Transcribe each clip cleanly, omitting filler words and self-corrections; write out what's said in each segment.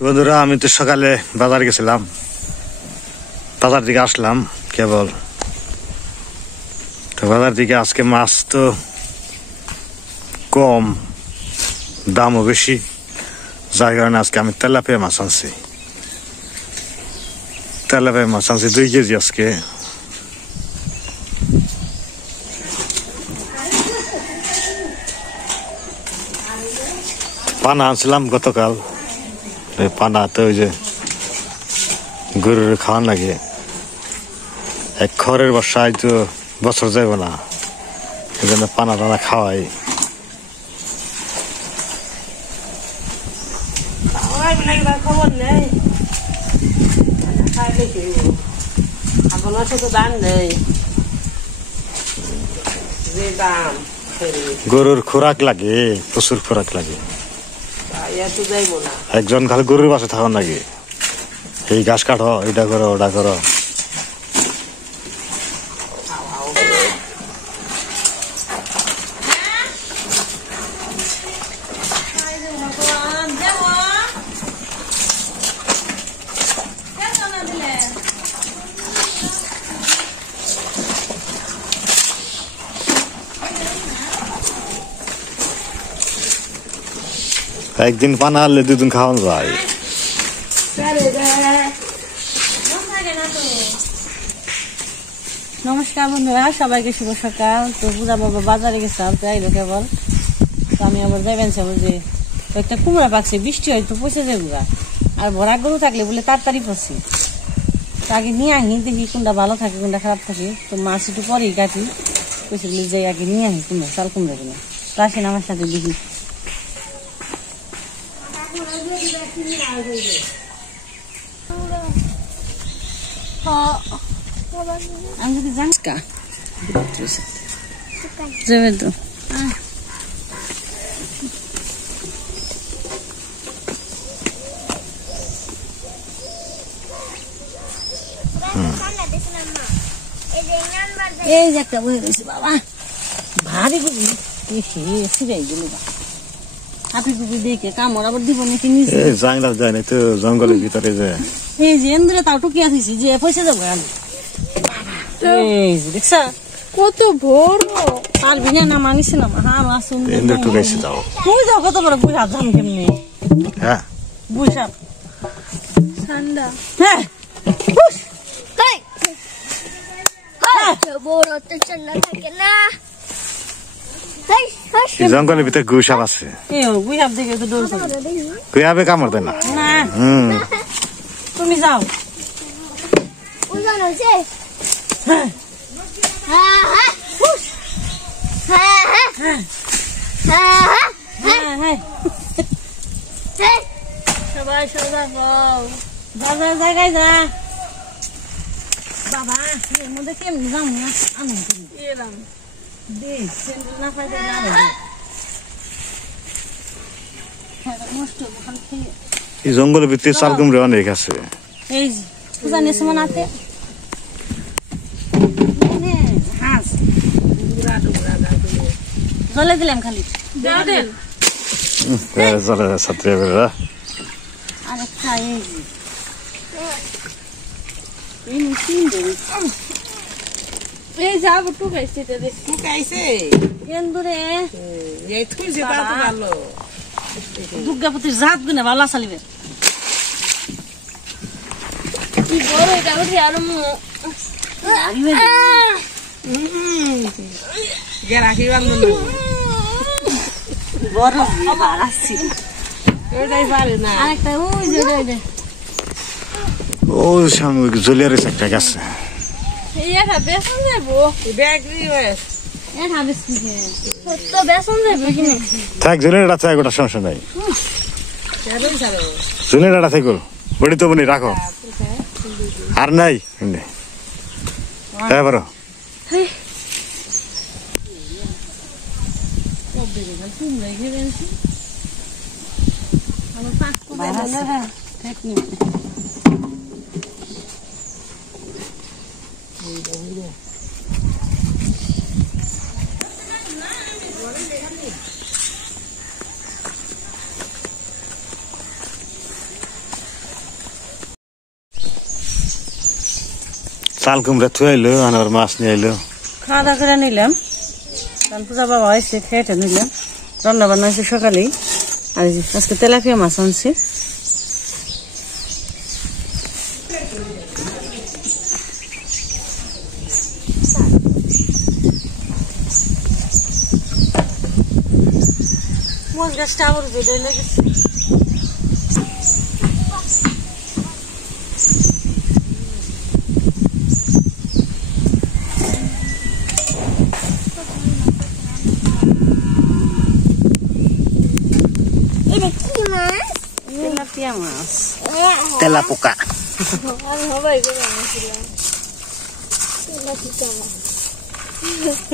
বন্ধুরা আমি তো সকালে বাজার গেছিলাম, বাজার থেকে আসলাম কেবল। তো বাজার থেকে আজকে মাছ তো কম, দামও বেশি, যার কারণে আজকে আমি তেলাপিয়া মাছ আনছি। তেলাপিয়া মাছ আনছি 2 কেজি আজকে। পানা আনছিলাম গতকাল, পানা তো ওই যে গরুর খাওয়ান লাগে, এক খড়ের বর্ষায় তো বছর যাইব না, এই জন্য পানা টানা খাওয়াই। গরুর খোরাক লাগে, প্রচুর খোরাক লাগে। একজন খালি গরুর বাসে থাকার লাগে, এই ঘাস কাটো, এটা করো ওটা করো। একদিন পানা আনলে 2 দিন খাওয়ানো যায়। নমস্কার বন্ধুরা, সবাইকে শুভ সকাল। তো পূজা বাবা বাজারে গেছিলাম, তো আইলো কেবল। তো আমি আবার যাবেন যে একটা কুমড়া পাচ্ছে, বৃষ্টি হয়তো পচে যাবে, আর ভরা গরু থাকলে বলে তাড়াতাড়ি পচে। তো আগে নিয়ে আহি, দেখি কোনটা ভালো থাকে কোনটা খারাপ থাকে। তো মাছ একটু পরেই কাটি, পয়সা বলে যাই আগে নিয়ে আহি কুমড়া, চাল কুমড়া কিনে। তো আসেন আমার সাথে দেখি। আমি যদি জানিস কা যাবে তো এই যে একটা বয়ে রয়েছে বাবা, ভারী গুলি ছিড়াই গেল। হাতি গুলি দেখে কামড় আবার দিব নাকি নিজে জাংলা যায় না তো, জঙ্গলের ভিতরে যায়। এই যে এন্দ্রে তাও টুকিয়া দিছি যে পয়সা যাবো আমি। এই যে দেখছা কত বড়, পারবি না না মানিস না। হ্যাঁ আসুন এন্দ্রে টুকাইছে যাও, তুই যাও কত বড় বুঝা জান কেমনি। হ্যাঁ বুঝা ঠান্ডা, হ্যাঁ জঙ্গলের ভিতরে গুসাপ আছে, গুসাপ দেখে তো ডর গুয়াবে কামড় দেয় না। তুমি যাও। সবাই সোজা বাজার জায়গায় যা বাবা, এর মধ্যে কেমনি যাম না আমি এলাম না পাইতে না এই জঙ্গলের ভিতরে চাল কুমড়া অনেক আছে। এই পূজা নেছে মনে আছে জলে দিলাম খালি আরেকটা এই যাবো টুকাইছে দুর্গাপতির জাত গুনে ভালো চালিবে। কি বড় এটা উঠে আর রাখি বড় আসছি ওটাই পারে না। আরেকটা ওই যে ও সামনে জলিয়ার একটা গেছে, এটা বেসন যাবো থাক জলের থাক, ওটা সমস্যা নাই। জলের থাকো বড়ি তো বলি রাখো, আর নাই হ্যাঁ বড় চাল কুমড়া থুয়ে আইলো আর মাছ নিয়ে আইলো। খাওয়া দাওয়া করে নিলাম, কারণ পূজা বাবা হয়েছে খেয়েটা নিলাম। রান্না বান্না হয়েছে সকালেই। আর আজকে তেলাপিয়া মাছ আনছি। মজ গাছটা আবার বেঁধে লেগেছে। তেলাপিয়া মাছ, তেলাপোকা।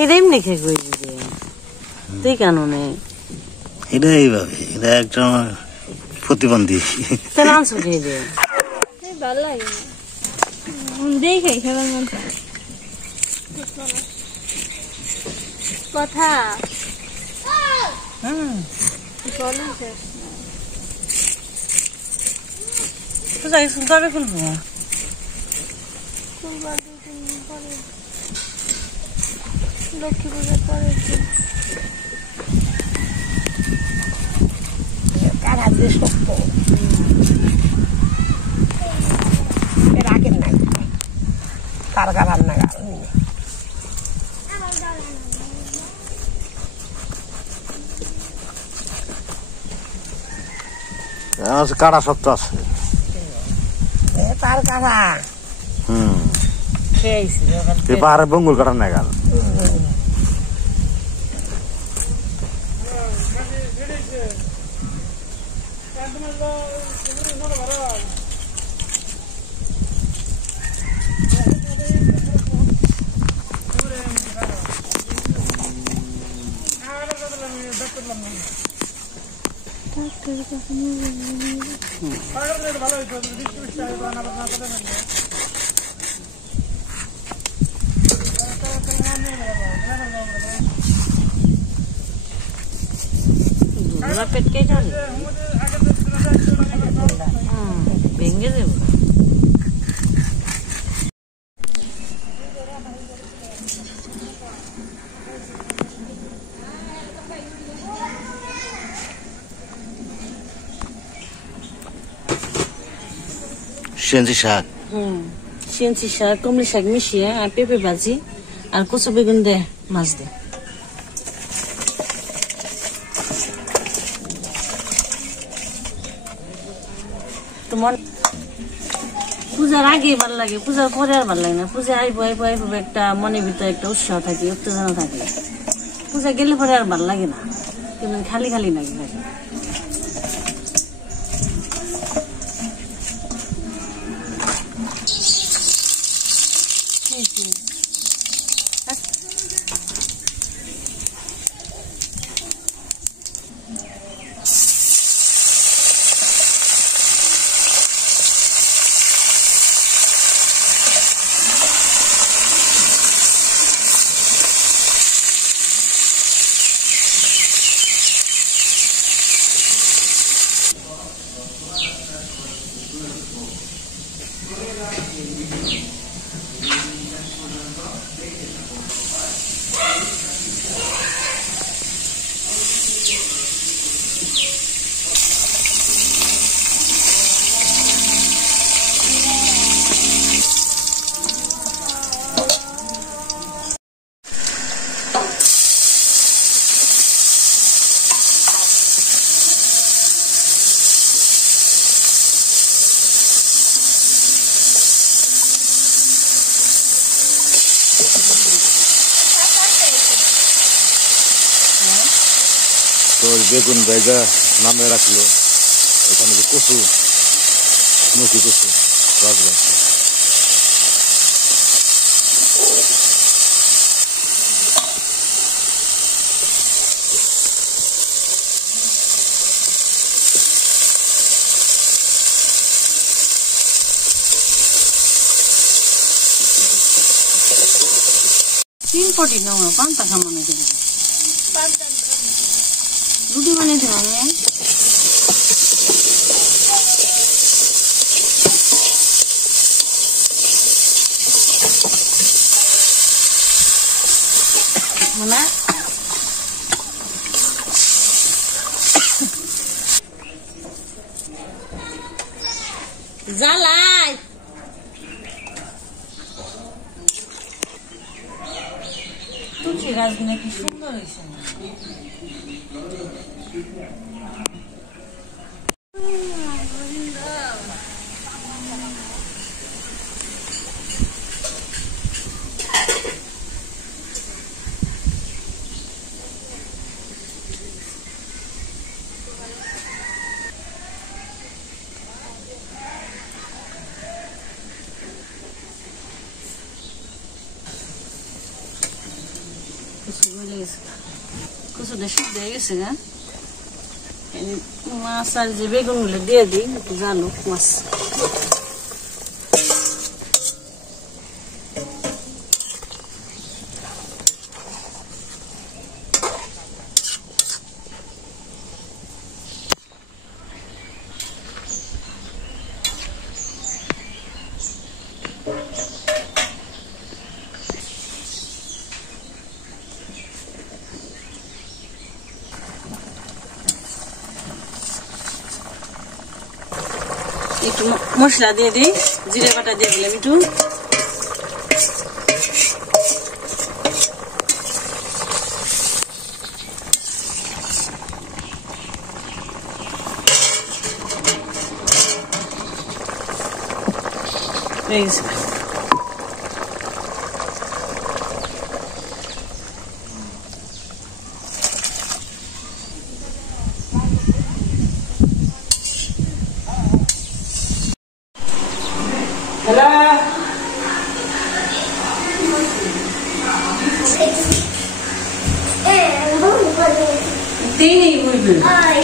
এটা এমনি খেয়ে কই দিবে তুই কেন নেই? এটা এইভাবে, এটা একজন প্রতিবন্ধী। তেল আনছো খেয়ে দে, ভালো লাগে দেখে খেলার মন কথা কবে খুলবো? লক্ষ্মী পূজার পরে কাটা শক্ত আছে। তার কাটা খেয়েছি পাহাড়ে বঙ্গুল কাটার না গাল। পেটকে জানি ভেঙে দেব। সেঞ্চি শাক, সেঞ্চি শাক, কমলি শাক মিশিয়ে আর পেঁপে ভাজি আর কচু বেগুন দে মাছ দে। তোমার পূজার আগে ভালো লাগে, পূজার পরে আর ভালো লাগে না। পূজা আইবো আইবো আইবো একটা মনের ভিতরে একটা উৎসাহ থাকে, উত্তেজনা থাকে। পূজা গেলে পরে আর ভালো লাগে না, কেমন খালি খালি লাগে। তো বেগুন বেগা নামে রাখলো, এখানে যে কচু, মুখী কচু রাজগঞ্জ। তিন পটি খাবো, পান্তা খাবো না কিন্তু রুটি বানিয়ে দেবো আমি। মানে জ্বালাই তুলসী গাছগুলো কি সুন্দর হয়েছে। কচুটা সিদ্ধ হয়ে গেছে গা, মাছ আর যে বেগুন গুলো দিয়ে দিই একটু জালুক মাছ। একটু মশলা দিয়ে দিই, জিরে বাটা দিয়ে দিলাম একটু,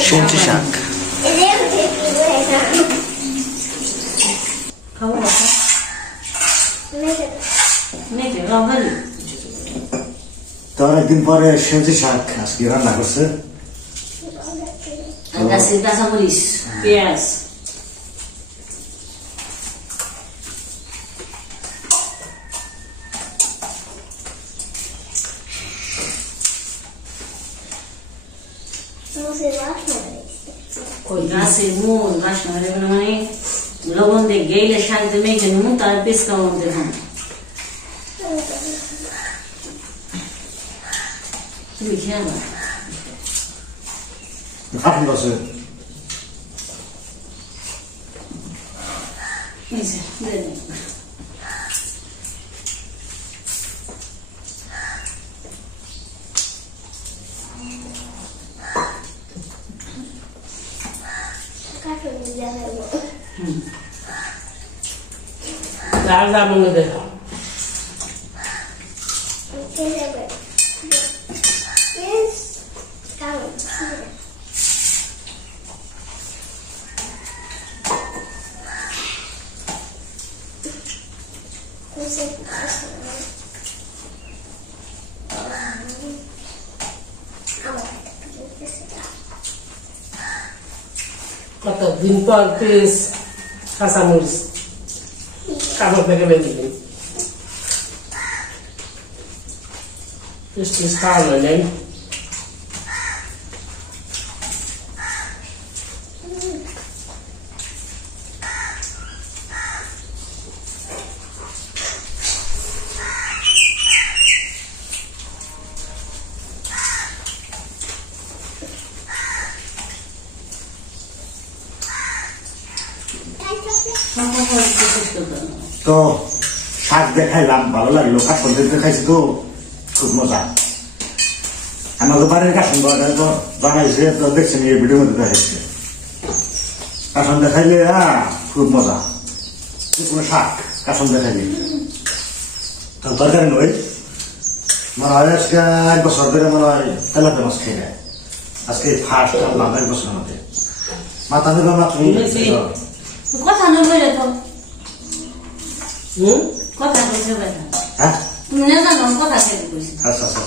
সবজি শাক তো অনেকদিন পরে সবজি শাক আজকে রান্না করছে। কাঁচামরিচ পেঁয়াজ গাছের মূল বাসনা মানে লবণ দিয়ে গেলে শাক দিয়ে মেখে নেবো, তার পেঁচকা মধ্যে খান। তুমি খেয়ে না দেখো কতদিন পর পেঁয়াজ কাঁচামরিচ কাপড় থেকে বেঁধে দিন খাওয়ানো নেই। তো শাক দেখাইলাম, ভালো লাগলো। কাশন দেখাইছি তো খুব মজা। আমাদের বাড়ির কাশন বানাইছে তো দেখছেন এই ভিডিওর মধ্যে দেখাইছে। কাশন দেখাইলে খুব মজা, কোনো শাক কাশন দেখাইলে তো তরকারি নয়। মনে হয় আজকে 1 বছর ধরে মনে হয় তেলাপিয়া মাছ খেয়ে নেয়। আজকে ফার্স্ট আনলাম 1 বছরের মধ্যে। মাথা দেবে না তুমি কথা নয় তো কথা কইছে হ্যাঁ তুমি না জানো কথা খেতে কইছে। আচ্ছা আচ্ছা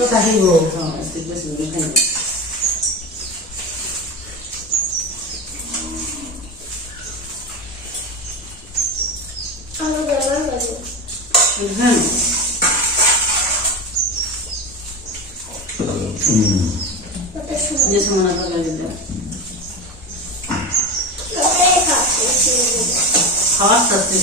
কথা দিব আজকে কইছে দেখাই যে সময় তরকারি দেব খাওয়ার সাথে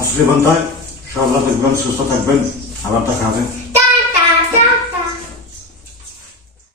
আসলে বান্ধায় সব দেখবেন, সুস্থ থাকবেন, আবার দেখা হবে।